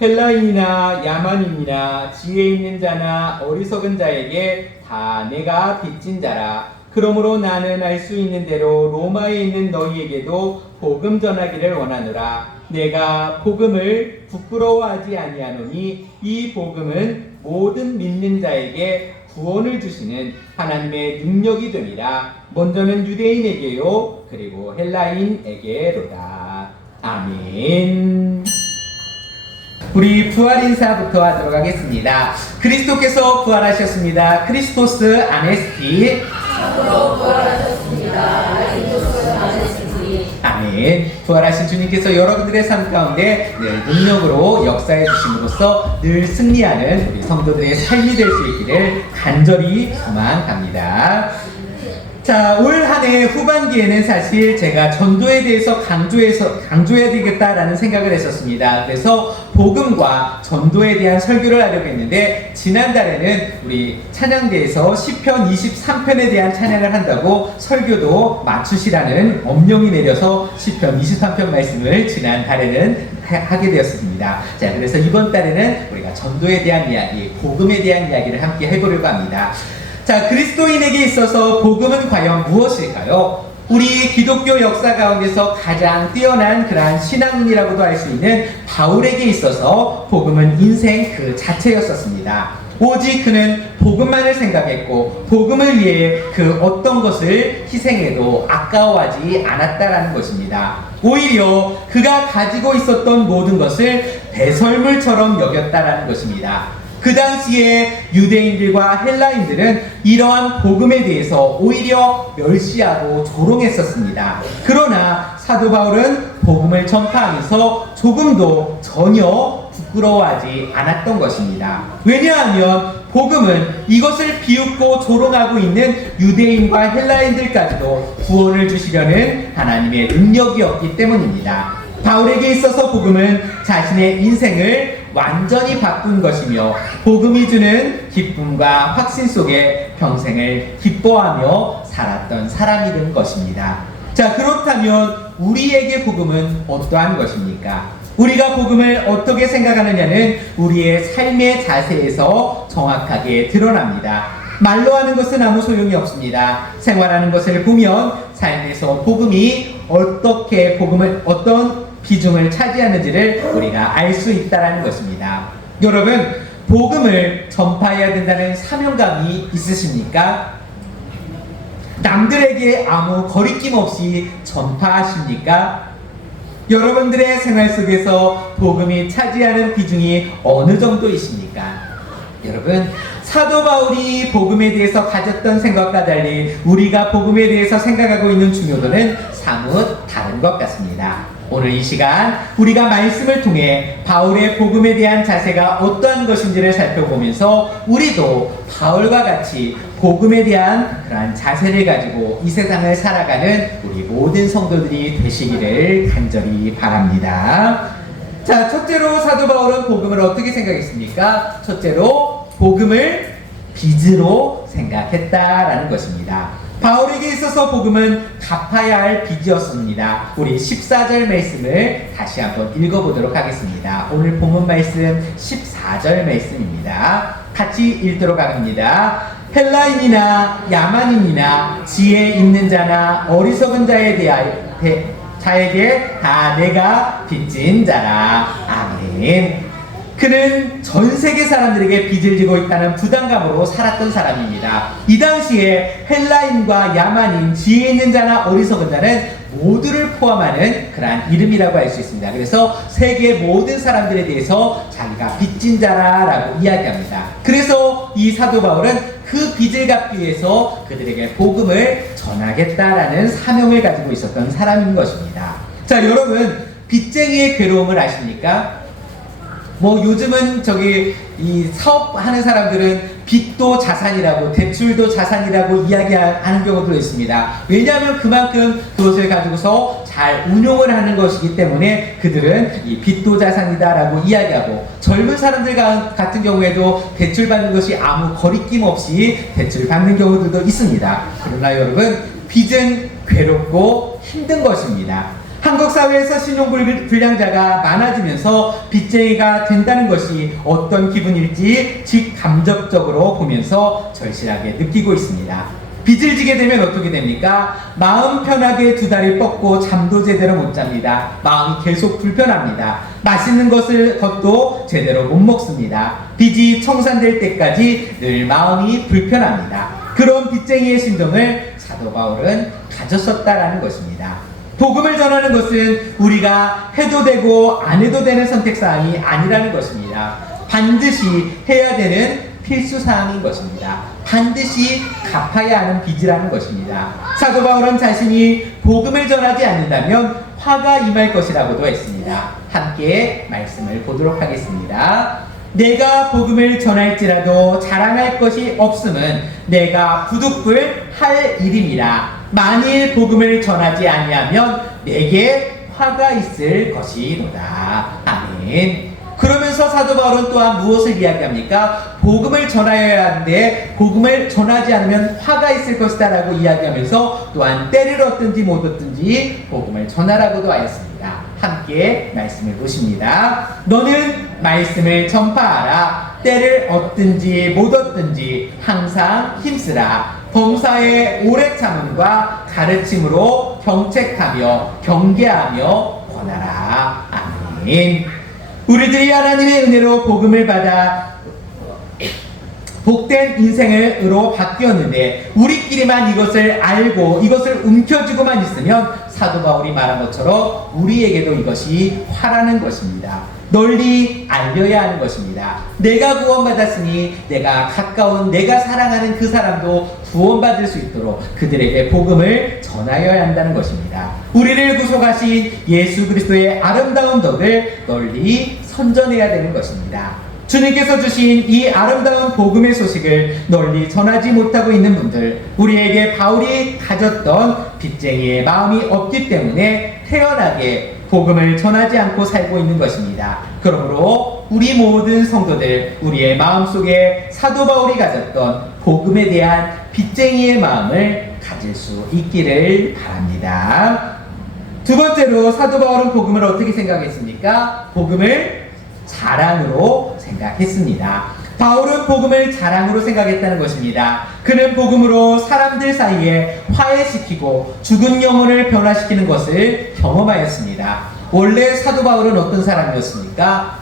헬라인이나 야만인이나 지혜 있는 자나 어리석은 자에게 다 내가 빚진 자라. 그러므로 나는 알 수 있는 대로 로마에 있는 너희에게도 복음 전하기를 원하노라. 내가 복음을 부끄러워하지 아니하노니 이 복음은 모든 믿는 자에게 구원을 주시는 하나님의 능력이 됨이라. 먼저는 유대인에게요 그리고 헬라인에게로다. 아멘. 우리 부활 인사부터 하도록 하겠습니다. 그리스도께서 부활하셨습니다. 크리스토스 아네스티. 참으로 부활하셨습니다. 크리스토스 아네스티. 아멘. 부활하신 주님께서 여러분들의 삶 가운데 늘 능력으로 역사해 주심으로써 늘 승리하는 우리 성도들의 삶이 될 수 있기를 간절히 소망합니다. 자, 올 한 해 후반기에는 사실 제가 전도에 대해서 강조해야 되겠다라는 생각을 했었습니다. 그래서 복음과 전도에 대한 설교를 하려고 했는데, 지난달에는 우리 찬양대에서 시편 23편에 대한 찬양을 한다고 설교도 맞추시라는 엄명이 내려서 시편 23편 말씀을 지난달에는 하게 되었습니다. 자, 그래서 이번 달에는 우리가 전도에 대한 이야기, 복음에 대한 이야기를 함께 해보려고 합니다. 자, 그리스도인에게 있어서 복음은 과연 무엇일까요? 우리 기독교 역사 가운데서 가장 뛰어난 그러한 신앙인이라고도 할 수 있는 바울에게 있어서 복음은 인생 그 자체였었습니다. 오직 그는 복음만을 생각했고 복음을 위해 그 어떤 것을 희생해도 아까워하지 않았다라는 것입니다. 오히려 그가 가지고 있었던 모든 것을 배설물처럼 여겼다라는 것입니다. 그 당시에 유대인들과 헬라인들은 이러한 복음에 대해서 오히려 멸시하고 조롱했었습니다. 그러나 사도 바울은 복음을 전파하면서 조금도 전혀 부끄러워하지 않았던 것입니다. 왜냐하면 복음은 이것을 비웃고 조롱하고 있는 유대인과 헬라인들까지도 구원을 주시려는 하나님의 능력이었기 때문입니다. 바울에게 있어서 복음은 자신의 인생을 완전히 바꾼 것이며 복음이 주는 기쁨과 확신 속에 평생을 기뻐하며 살았던 사람이 된 것입니다. 자, 그렇다면 우리에게 복음은 어떠한 것입니까? 우리가 복음을 어떻게 생각하느냐는 우리의 삶의 자세에서 정확하게 드러납니다. 말로 하는 것은 아무 소용이 없습니다. 생활하는 것을 보면 삶에서 복음이 어떤 비중을 차지하는지를 우리가 알 수 있다는 것입니다. 여러분, 복음을 전파해야 된다는 사명감이 있으십니까? 남들에게 아무 거리낌 없이 전파하십니까? 여러분들의 생활 속에서 복음이 차지하는 비중이 어느 정도이십니까? 여러분, 사도 바울이 복음에 대해서 가졌던 생각과 달리 우리가 복음에 대해서 생각하고 있는 중요도는 사뭇 다른 것 같습니다. 오늘 이 시간 우리가 말씀을 통해 바울의 복음에 대한 자세가 어떠한 것인지를 살펴보면서 우리도 바울과 같이 복음에 대한 그러한 자세를 가지고 이 세상을 살아가는 우리 모든 성도들이 되시기를 간절히 바랍니다. 자, 첫째로 사도 바울은 복음을 어떻게 생각했습니까? 첫째로 복음을 빚으로 생각했다라는 것입니다. 바울에게 있어서 복음은 갚아야 할 빚이었습니다. 우리 14절 말씀을 다시 한번 읽어보도록 하겠습니다. 오늘 본문 말씀 14절 말씀입니다. 같이 읽도록 합니다. 헬라인이나 야만인이나 지혜 있는 자나 어리석은 자에 대하여 자에게 다 내가 빚진 자라. 아멘. 그는 전 세계 사람들에게 빚을 지고 있다는 부담감으로 살았던 사람입니다. 이 당시에 헬라인과 야만인, 지혜 있는 자나 어리석은 자는 모두를 포함하는 그러한 이름이라고 할 수 있습니다. 그래서 세계 모든 사람들에 대해서 자기가 빚진 자라라고 이야기합니다. 그래서 이 사도 바울은 그 빚을 갚기 위해서 그들에게 복음을 전하겠다라는 사명을 가지고 있었던 사람인 것입니다. 자, 여러분, 빚쟁이의 괴로움을 아십니까? 요즘은 이 사업하는 사람들은 빚도 자산이라고, 대출도 자산이라고 이야기하는 경우도 있습니다. 왜냐하면 그만큼 그것을 가지고서 잘 운용을 하는 것이기 때문에 그들은 이 빚도 자산이다라고 이야기하고, 젊은 사람들 같은 경우에도 대출 받는 것이 아무 거리낌 없이 대출 받는 경우들도 있습니다. 그러나 여러분, 빚은 괴롭고 힘든 것입니다. 한국 사회에서 신용불량자가 많아지면서 빚쟁이가 된다는 것이 어떤 기분일지 직감적적으로 보면서 절실하게 느끼고 있습니다. 빚을 지게 되면 어떻게 됩니까? 마음 편하게 두 다리 뻗고 잠도 제대로 못 잡니다. 마음이 계속 불편합니다. 맛있는 것도 제대로 못 먹습니다. 빚이 청산될 때까지 늘 마음이 불편합니다. 그런 빚쟁이의 심정을 사도 바울은 가졌었다라는 것입니다. 복음을 전하는 것은 우리가 해도 되고 안 해도 되는 선택사항이 아니라는 것입니다. 반드시 해야 되는 필수사항인 것입니다. 반드시 갚아야 하는 빚이라는 것입니다. 사도 바울은 자신이 복음을 전하지 않는다면 화가 임할 것이라고도 했습니다. 함께 말씀을 보도록 하겠습니다. 내가 복음을 전할지라도 자랑할 것이 없음은 내가 부득불 할 일임이라. 만일 복음을 전하지 아니하면 내게 화가 있을 것이로다. 아멘. 그러면서 사도 바울은 또한 무엇을 이야기합니까? 복음을 전하여야 하는데 복음을 전하지 않으면 화가 있을 것이다 라고 이야기하면서 또한 때를 얻든지 못 얻든지 복음을 전하라고도 하였습니다. 함께 말씀을 보십니다. 너는 말씀을 전파하라. 때를 얻든지 못 얻든지 항상 힘쓰라. 범사에 오래 참음과 가르침으로 경책하며 경계하며 권하라. 아멘. 우리들이 하나님의 은혜로 복음을 받아 복된 인생으로 바뀌었는데 우리끼리만 이것을 알고 이것을 움켜쥐고만 있으면 사도 바울이 말한 것처럼 우리에게도 이것이 화라는 것입니다. 널리 알려야 하는 것입니다. 내가 구원받았으니 내가 가까운 내가 사랑하는 그 사람도 구원받을 수 있도록 그들에게 복음을 전하여야 한다는 것입니다. 우리를 구속하신 예수 그리스도의 아름다운 덕을 널리 선전해야 되는 것입니다. 주님께서 주신 이 아름다운 복음의 소식을 널리 전하지 못하고 있는 분들, 우리에게 바울이 가졌던 빚쟁이의 마음이 없기 때문에 태연하게 복음을 전하지 않고 살고 있는 것입니다. 그러므로 우리 모든 성도들, 우리의 마음속에 사도 바울이 가졌던 복음에 대한 빚쟁이의 마음을 가질 수 있기를 바랍니다. 두 번째로 사도 바울은 복음을 어떻게 생각했습니까? 복음을 자랑으로 생각했습니다. 바울은 복음을 자랑으로 생각했다는 것입니다. 그는 복음으로 사람들 사이에 화해시키고 죽은 영혼을 변화시키는 것을 경험하였습니다. 원래 사도 바울은 어떤 사람이었습니까?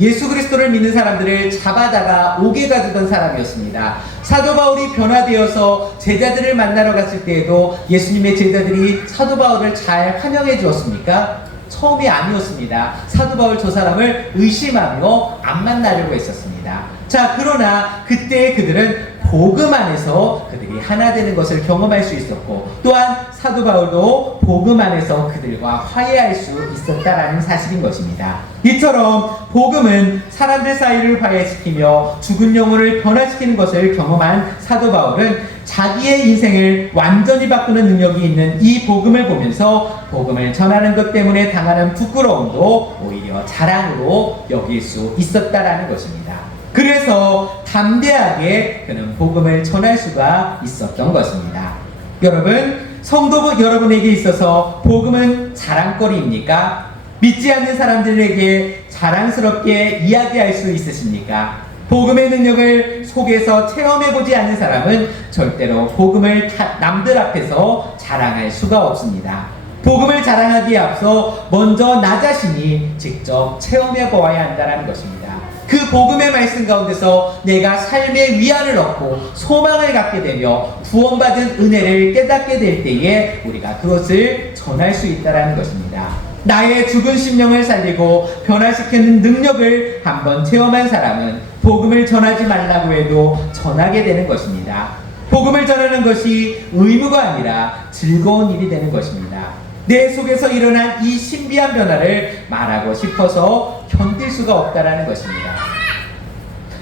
예수 그리스도를 믿는 사람들을 잡아다가 옥에 가두던 사람이었습니다. 사도 바울이 변화되어서 제자들을 만나러 갔을 때에도 예수님의 제자들이 사도 바울을 잘 환영해 주었습니까? 처음이 아니었습니다. 사도 바울 저 사람을 의심하며 안 만나려고 했었습니다. 자, 그러나 그때 그들은 복음 안에서 그들이 하나 되는 것을 경험할 수 있었고, 또한 사도 바울도 복음 안에서 그들과 화해할 수 있었다라는 사실인 것입니다. 이처럼 복음은 사람들 사이를 화해시키며 죽은 영혼을 변화시키는 것을 경험한 사도 바울은 자기의 인생을 완전히 바꾸는 능력이 있는 이 복음을 보면서 복음을 전하는 것 때문에 당하는 부끄러움도 오히려 자랑으로 여길 수 있었다라는 것입니다. 그래서 담대하게 그는 복음을 전할 수가 있었던 것입니다. 여러분, 성도 여러분에게 있어서 복음은 자랑거리입니까? 믿지 않는 사람들에게 자랑스럽게 이야기할 수 있으십니까? 복음의 능력을 속에서 체험해보지 않는 사람은 절대로 복음을 남들 앞에서 자랑할 수가 없습니다. 복음을 자랑하기에 앞서 먼저 나 자신이 직접 체험해보아야 한다는 것입니다. 그 복음의 말씀 가운데서 내가 삶의 위안을 얻고 소망을 갖게 되며 구원받은 은혜를 깨닫게 될 때에 우리가 그것을 전할 수 있다는 것입니다. 나의 죽은 심령을 살리고 변화시키는 능력을 한번 체험한 사람은 복음을 전하지 말라고 해도 전하게 되는 것입니다. 복음을 전하는 것이 의무가 아니라 즐거운 일이 되는 것입니다. 내 속에서 일어난 이 신비한 변화를 말하고 싶어서 견딜 수가 없다라는 것입니다.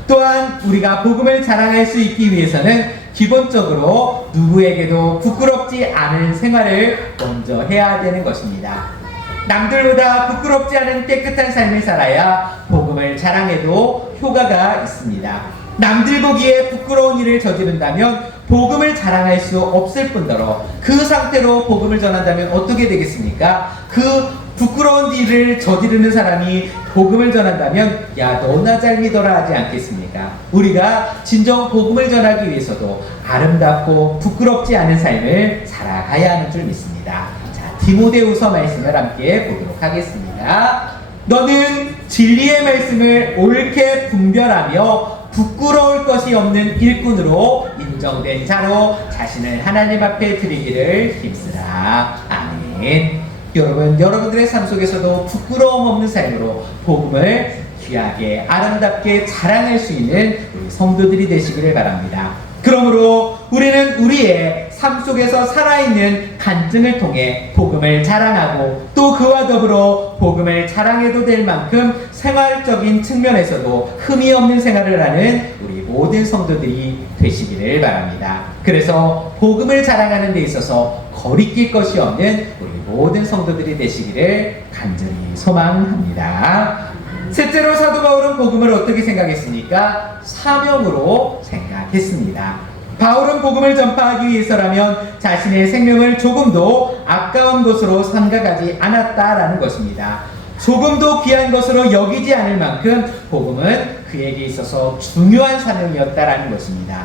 또한 우리가 복음을 자랑할 수 있기 위해서는 기본적으로 누구에게도 부끄럽지 않은 생활을 먼저 해야 되는 것입니다. 남들보다 부끄럽지 않은 깨끗한 삶을 살아야 복음을 자랑해도 효과가 있습니다. 남들 보기에 부끄러운 일을 저지른다면 복음을 자랑할 수 없을 뿐더러 그 상태로 복음을 전한다면 어떻게 되겠습니까? 그 부끄러운 일을 저지르는 사람이 복음을 전한다면 야 너나 잘 믿어라 하지 않겠습니까? 우리가 진정 복음을 전하기 위해서도 아름답고 부끄럽지 않은 삶을 살아가야 하는 줄 믿습니다. 자, 디모데후서 말씀을 함께 보도록 하겠습니다. 너는 진리의 말씀을 옳게 분별하며 부끄러울 것이 없는 일꾼으로 인정된 자로 자신을 하나님 앞에 드리기를 힘쓰라. 아멘. 여러분, 여러분들의 삶 속에서도 부끄러움 없는 삶으로 복음을 귀하게 아름답게 자랑할 수 있는 우리 성도들이 되시기를 바랍니다. 그러므로 우리는 우리의 삶 속에서 살아있는 간증을 통해 복음을 자랑하고 또 그와 더불어 복음을 자랑해도 될 만큼 생활적인 측면에서도 흠이 없는 생활을 하는 우리 모든 성도들이 되시기를 바랍니다. 그래서 복음을 자랑하는 데 있어서 거리낄 것이 없는 우리 모든 성도들이 되시기를 간절히 소망합니다. 셋째로 사도 바울은 복음을 어떻게 생각했습니까? 사명으로 생각했습니다. 바울은 복음을 전파하기 위해서라면 자신의 생명을 조금도 아까운 것으로 생각하지 않았다라는 것입니다. 조금도 귀한 것으로 여기지 않을 만큼 복음은 그에게 있어서 중요한 사명이었다라는 것입니다.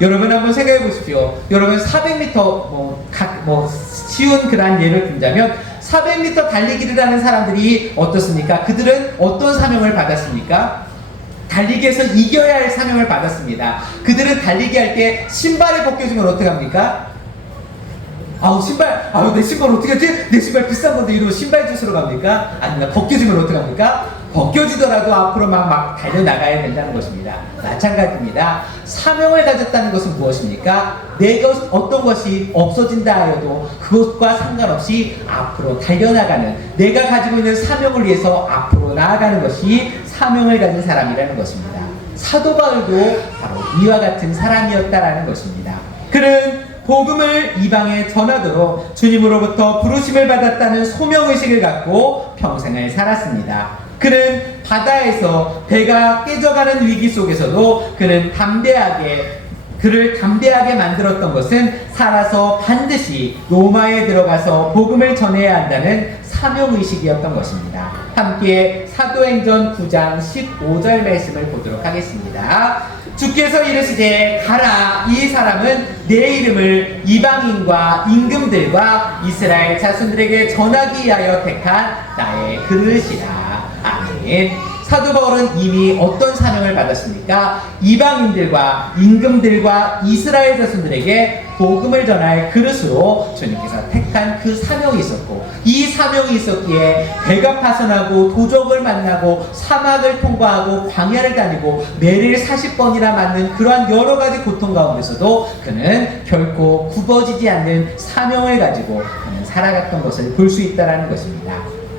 여러분 한번 생각해 보십시오. 여러분 400m 쉬운 그런 예를 들자면 400m 달리기를 하는 사람들이 어떻습니까? 그들은 어떤 사명을 받았습니까? 달리기에서 이겨야 할 사명을 받았습니다. 그들은 달리기 할 때 신발이 벗겨지면 어떻게 합니까? 내 신발 어떻게 하지? 내 신발 비싼 건데 이러고 신발 주스러 갑니까? 아니면 벗겨지면 어떻게 합니까? 벗겨지더라도 앞으로 막 달려나가야 된다는 것입니다. 마찬가지입니다. 사명을 가졌다는 것은 무엇입니까? 내가 어떤 것이 없어진다 하여도 그것과 상관없이 앞으로 달려나가는, 내가 가지고 있는 사명을 위해서 앞으로 나아가는 것이 사명을 가진 사람이라는 것입니다. 사도 바울도 바로 이와 같은 사람이었다라는 것입니다. 그는 복음을 이방에 전하도록 주님으로부터 부르심을 받았다는 소명의식을 갖고 평생을 살았습니다. 그는 바다에서 배가 깨져가는 위기 속에서도 그를 담대하게 만들었던 것은 살아서 반드시 로마에 들어가서 복음을 전해야 한다는 사명의식이었던 것입니다. 함께 사도행전 9장 15절 말씀을 보도록 하겠습니다. 주께서 이르시되 가라, 이 사람은 내 이름을 이방인과 임금들과 이스라엘 자손들에게 전하기 위하여 택한 나의 그릇이라. 아멘. 사도 바울은 이미 어떤 사명을 받았습니까? 이방인들과 임금들과 이스라엘 자손들에게 복음을 전할 그릇으로 주님께서 택한 그 사명이 있었고, 이 사명이 있었기에 배가 파손하고 도적을 만나고 사막을 통과하고 광야를 다니고 매를 40번이나 맞는 그러한 여러 가지 고통 가운데서도 그는 결코 굽어지지 않는 사명을 가지고 그는 살아갔던 것을 볼 수 있다는 것입니다.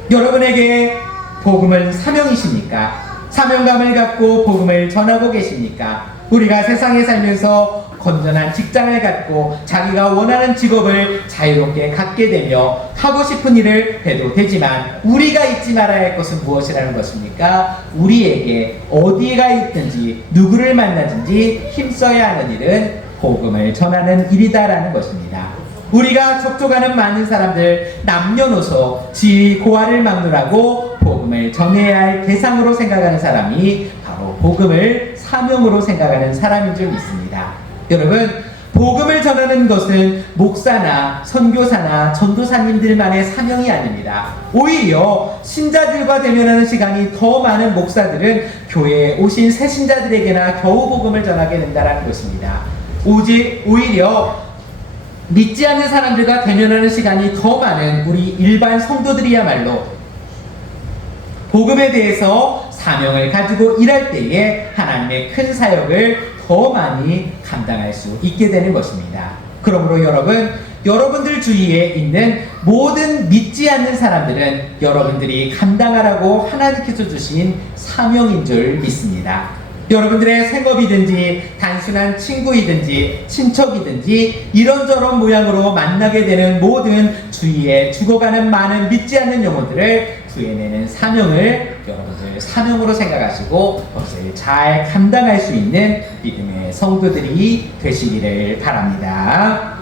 여러분에게 복음은 사명이십니까? 사명감을 갖고 복음을 전하고 계십니까? 우리가 세상에 살면서 건전한 직장을 갖고 자기가 원하는 직업을 자유롭게 갖게 되며 하고 싶은 일을 해도 되지만 우리가 잊지 말아야 할 것은 무엇이라는 것입니까? 우리에게 어디가 있든지 누구를 만나든지 힘써야 하는 일은 복음을 전하는 일이다라는 것입니다. 우리가 접촉하는 많은 사람들 남녀노소 지위 고하를 막론하고 복음을 전해야 할 대상으로 생각하는 사람이 바로 복음을 사명으로 생각하는 사람인 줄 믿습니다. 여러분, 복음을 전하는 것은 목사나 선교사나 전도사님들만의 사명이 아닙니다. 오히려 신자들과 대면하는 시간이 더 많은 목사들은 교회에 오신 새 신자들에게나 겨우 복음을 전하게 된다는 것입니다. 오히려 믿지 않는 사람들과 대면하는 시간이 더 많은 우리 일반 성도들이야말로 복음에 대해서 사명을 가지고 일할 때에 하나님의 큰 사역을 더 많이 감당할 수 있게 되는 것입니다. 그러므로 여러분들 주위에 있는 모든 믿지 않는 사람들은 여러분들이 감당하라고 하나님께서 주신 사명인 줄 믿습니다. 여러분들의 생업이든지 단순한 친구이든지 친척이든지 이런저런 모양으로 만나게 되는 모든 주위에 죽어가는 많은 믿지 않는 영혼들을 구해내는 사명을 여러분들 사명으로 생각하시고 그것을 잘 감당할 수 있는 믿음의 성도들이 되시기를 바랍니다.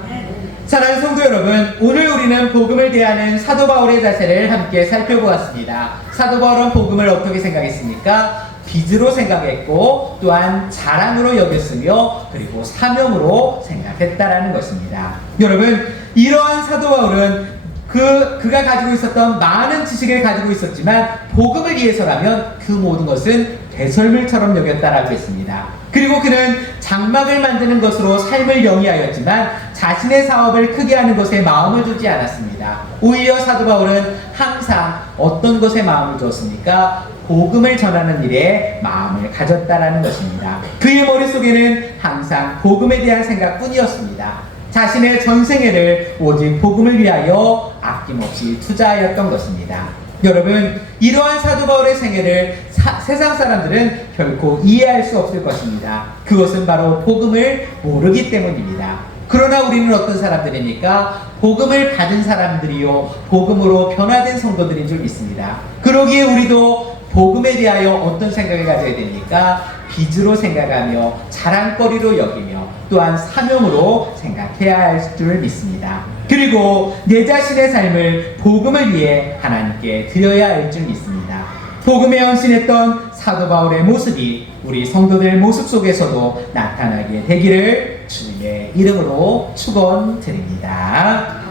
사랑하는 성도 여러분, 오늘 우리는 복음을 대하는 사도 바울의 자세를 함께 살펴보았습니다. 사도 바울은 복음을 어떻게 생각했습니까? 빚으로 생각했고 또한 자랑으로 여겼으며 그리고 사명으로 생각했다라는 것입니다. 여러분, 이러한 사도 바울은 그가 가지고 있었던 많은 지식을 가지고 있었지만 복음을 위해서라면 그 모든 것은 배설물처럼 여겼다라고 했습니다. 그리고 그는 장막을 만드는 것으로 삶을 영위하였지만 자신의 사업을 크게 하는 것에 마음을 두지 않았습니다. 오히려 사도 바울은 항상 어떤 것에 마음을 두었습니까? 복음을 전하는 일에 마음을 가졌다라는 것입니다. 그의 머릿속에는 항상 복음에 대한 생각뿐이었습니다. 자신의 전생애를 오직 복음을 위하여 아낌없이 투자하였던 것입니다. 여러분, 이러한 사도 바울의 생애를 세상 사람들은 결코 이해할 수 없을 것입니다. 그것은 바로 복음을 모르기 때문입니다. 그러나 우리는 어떤 사람들입니까? 복음을 받은 사람들이요, 복음으로 변화된 성도들인 줄 믿습니다. 그러기에 우리도 복음에 대하여 어떤 생각을 가져야 됩니까? 빚으로 생각하며 자랑거리로 여기며 또한 사명으로 생각해야 할 줄 믿습니다. 그리고 내 자신의 삶을 복음을 위해 하나님께 드려야 할 줄 믿습니다. 복음에 헌신했던 사도 바울의 모습이 우리 성도들 모습 속에서도 나타나게 되기를 주님의 이름으로 축원드립니다.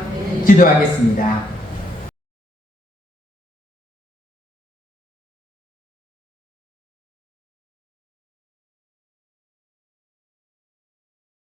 기도하겠습니다.